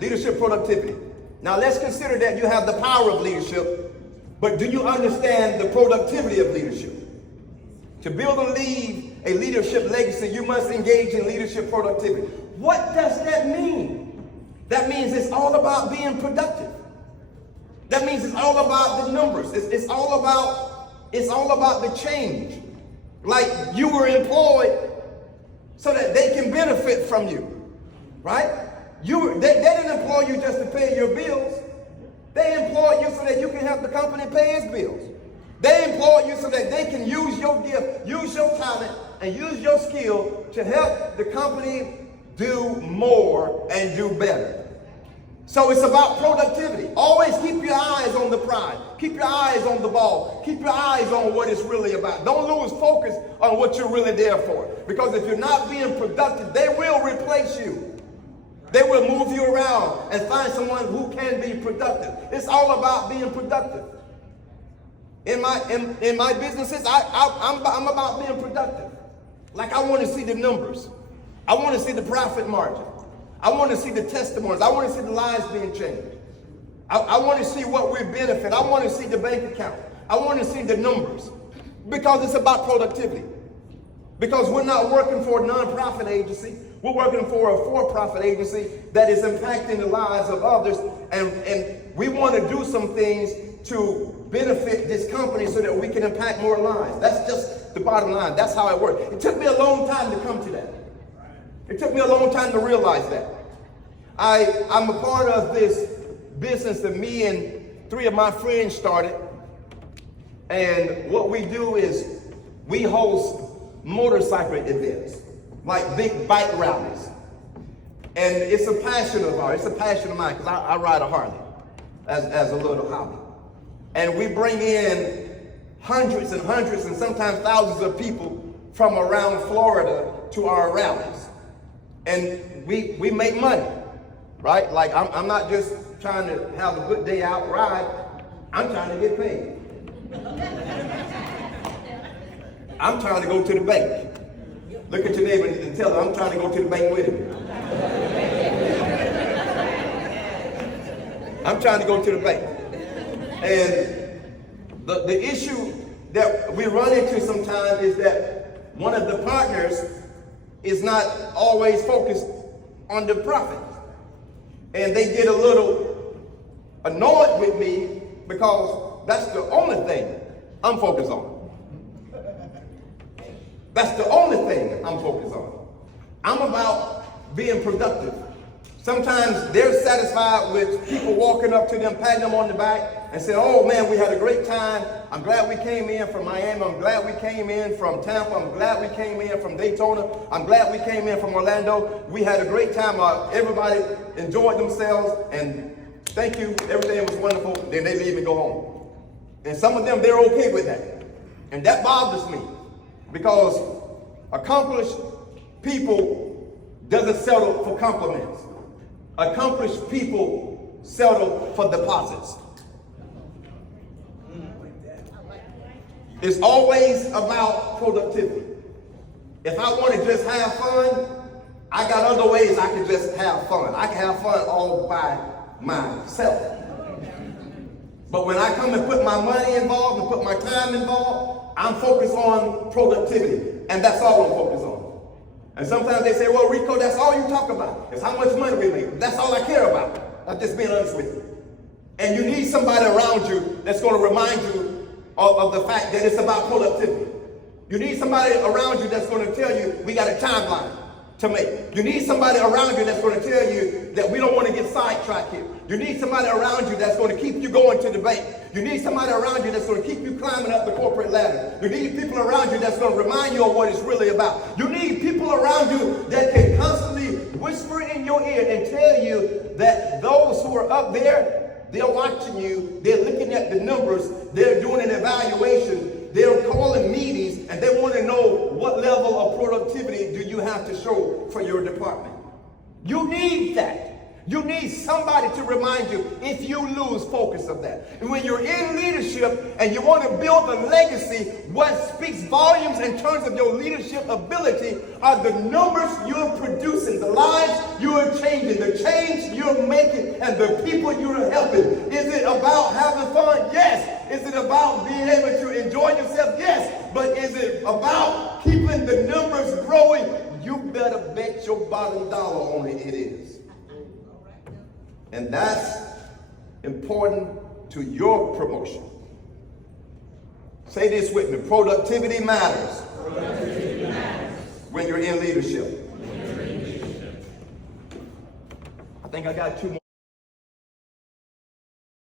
Leadership productivity. Now let's consider that you have the power of leadership, but do you understand the productivity of leadership? To build and leave a leadership legacy, you must engage in leadership productivity. What does that mean? That means it's all about being productive. That means it's all about the numbers. It's all about the change. Like you were employed so that they can benefit from you, right? They didn't employ you just to pay your bills. They employed you so that you can help the company pay its bills. They employ you so that they can use your gift, use your talent, and use your skill to help the company do more and do better. So it's about productivity. Always keep your eyes on the prize. Keep your eyes on the ball. Keep your eyes on what it's really about. Don't lose focus on what you're really there for. Because if you're not being productive, they will replace you. They will move you around and find someone who can be productive. It's all about being productive. In my businesses, I'm about being productive. Like I want to see the numbers. I want to see the profit margin. I want to see the testimonies. I want to see the lives being changed. I want to see what we benefit. I want to see the bank account. I want to see the numbers. Because it's about productivity. Because we're not working for a nonprofit agency. We're working for a for-profit agency that is impacting the lives of others. And we want to do some things to benefit this company so that we can impact more lives. That's just the bottom line. That's how it works. It took me a long time to come to that. It took me a long time to realize that. I'm a part of this business that me and 3 of my friends started. And what we do is we host motorcycle events, like big bike rallies. And it's a passion of ours. It's a passion of mine because I ride a Harley as a little hobby. And we bring in hundreds and hundreds and sometimes thousands of people from around Florida to our rallies. And we make money, right? Like I'm not just trying to have a good day out ride. I'm trying to get paid. I'm trying to go to the bank. Look at your neighbor and tell them I'm trying to go to the bank with him. I'm trying to go to the bank. And the issue that we run into sometimes is that one of the partners is not always focused on the profit. And they get a little annoyed with me because that's the only thing I'm focused on. That's the only thing I'm focused on. I'm about being productive. Sometimes they're satisfied with people walking up to them, patting them on the back and saying, oh man, we had a great time. I'm glad we came in from Miami. I'm glad we came in from Tampa. I'm glad we came in from Daytona. I'm glad we came in from Orlando. We had a great time. Everybody enjoyed themselves and thank you. Everything was wonderful. Then they leave and go home. And some of them, they're okay with that. And that bothers me because accomplished people doesn't settle for compliments. Accomplished people settle for deposits. It's always about productivity. If I want to just have fun, I got other ways I can just have fun. I can have fun all by myself. But when I come and put my money involved and put my time involved, I'm focused on productivity. And that's all I'm focused on. And sometimes they say, well, Rico, that's all you talk about. It's how much money we make. That's all I care about. I'm just being honest with you. And you need somebody around you that's going to remind you of the fact that it's about productivity. You need somebody around you that's going to tell you we got a timeline to make. You need somebody around you that's going to tell you that we don't want to get sidetracked here. You need somebody around you that's going to keep you going to the bank. You need somebody around you that's going to keep you climbing up the corporate ladder. You need people around you that's going to remind you of what it's really about. You need people around you that can constantly whisper in your ear and tell you that those who are up there, they're watching you, they're looking at the numbers, they're doing an evaluation, they're calling meetings, and they want to know what level of productivity do you have to show for your department. You need that. You need somebody to remind you if you lose focus of that. And when you're in leadership and you want to build a legacy, what speaks volumes in terms of your leadership ability are the numbers you're producing, the lives you're changing, the change you're making and the people you're helping? Is it about having fun? Yes. Is it about being able to enjoy yourself? Yes. But is it about keeping the numbers growing? You better bet your bottom dollar on it. It is. And that's important to your promotion. Say this with me. Productivity matters. Productivity matters. When you're in leadership. I think I got two more.